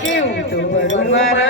કેવું તો બરોબર